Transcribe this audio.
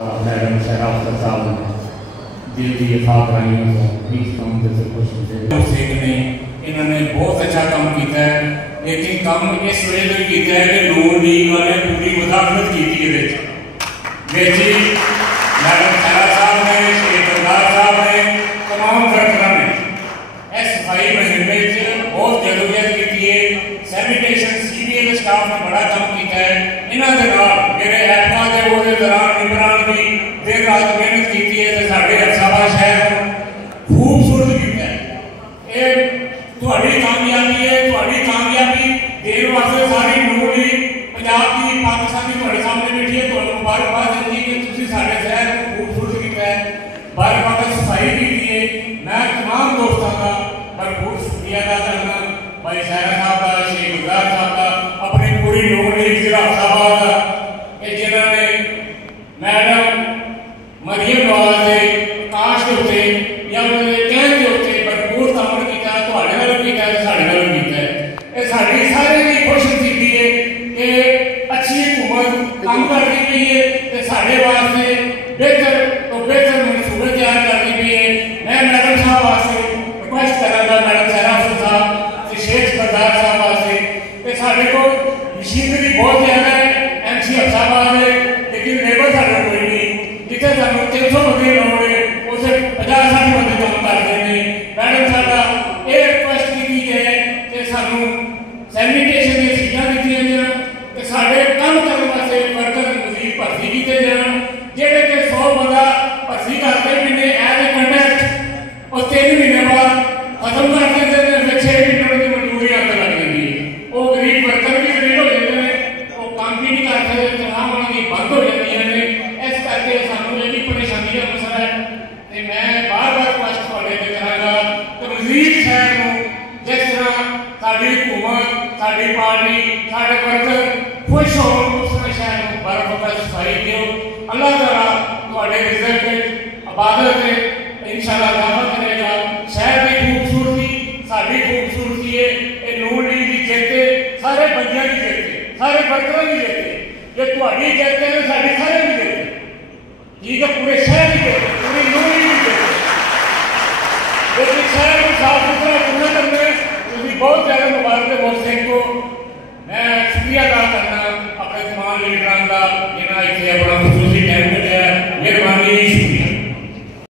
Madam शराफत साहब दिल की खातराइयों को बीच काम से खुश होते ने इन्होंने बहुत अच्छा काम किया है, लेकिन काम इस वजह से किया है कि नून लीग वाले पूरी मुदाखलत की थी मैडम खैरा साहब ने, शेख सरदार साहब ने, तमाम वर्करां ने इस सफाई मुहिम में बहुत जदोजहद की है। सैनिटेशन सीबीए के स्टाफ ने बड़ा काम किया है। इन्होंने मेरे एपका के वो दौरान निगरान भी दिन रात मेहनत की है तो साढ़े अफसाबाद शहर खूबसूरत किया है। ये थोड़ी कामयाबी है, थोड़ी कामयाबी देने वास्ते सारी नून लीग पंजाब की पाकिस्तान की थोड़े सामने बैठी है। तो मुबारकबाद देती कि तुम साढ़े शहर को खूबसूरत किया है, बार बार सफाई की है। मैं तमाम दोस्तों का भरपूर शुक्रिया अदा करना, भाई साहब साहब का, शेख गुजार साहब का, अपनी पूरी नून लीग जिला अफसाबाद का जिन्होंने मैडम मरियम नवाज के काश के उत्ते या कहने के उत्ते भरपूर काम किया, थोड़े वालों किया, साढ़े वालों किया है। ये साड़ी सारे की खुशनसीबी है कि अच्छी हुकूमत काम करती पई है तो साढ़े वास्ते बेहतर तो बेहतर मनसूबे तैयार करती पई है। मैं मैडम साहब वास्ते रिक्वेस्ट करांगा, मैडम शराफत साहब ते शेख सरदार साहब वास्ते कि साढ़े को मशीनरी बहुत ज़्यादा है, MC अफसाबाद है, लेकिन लेबर साढ़े कोई नहीं। जितने सानू 300 बंदे लोड़ है उसे 50-60 बंदे काम करते हैं। मैडम साहब ये रिक्वेस्ट की है कि सानू सैनिटेशन की सीटां दित्तियां जान कि साढ़े काम करने वास्ते वर्कर मजीद भर्ती किए जान। जेडे कि 100 बंदा भर्ती करते महीने एज ए कंडक्ट और 3 महीने बाद खत्म कर देते हैं, फिर 6 महीने की मजदूरी आते लग जाती है। वो गरीब वर्कर भी गरीब हो जाते हैं, वो काम भी नहीं कर सकते, तमाम उन्होंने बंद हो जाती है। इस करके सानू ये भी परेशानी का मसला है। तो मैं बार बार रिक्वेस्ट थोड़े से करांगा कि मजीद शहर में जिस तरह साड़ी हुकूमत, साड़ी पार्टी, साढ़े वर्कर खुश हो उस तरह शहर में बर्फ सफाई दो। अल्लाह ताला थोड़े रिजल्ट आबादत इंशाअल्लाह दावा करेगा। शहर की खूबसूरती साड़ी खूबसूरती है, ये नून लीग की जीते सारे बंदियां की जीते, सारे वर्करों की जीते, ये थोड़ी जीते हैं साड़ी सारे की जीते, ठीक है, पूरे शहर की जीते, पूरी नून लीग की जीते। लेकिन शहर को साफ सुथरा पूरा करने क्योंकि बहुत ज़्यादा मुबारक बहुत सिंह को मैं शुक्रिया अदा करना अपने तमाम लीडरान का जिन्हें इतने अपना खसूसी टाइम कटिया। मेहरबानी।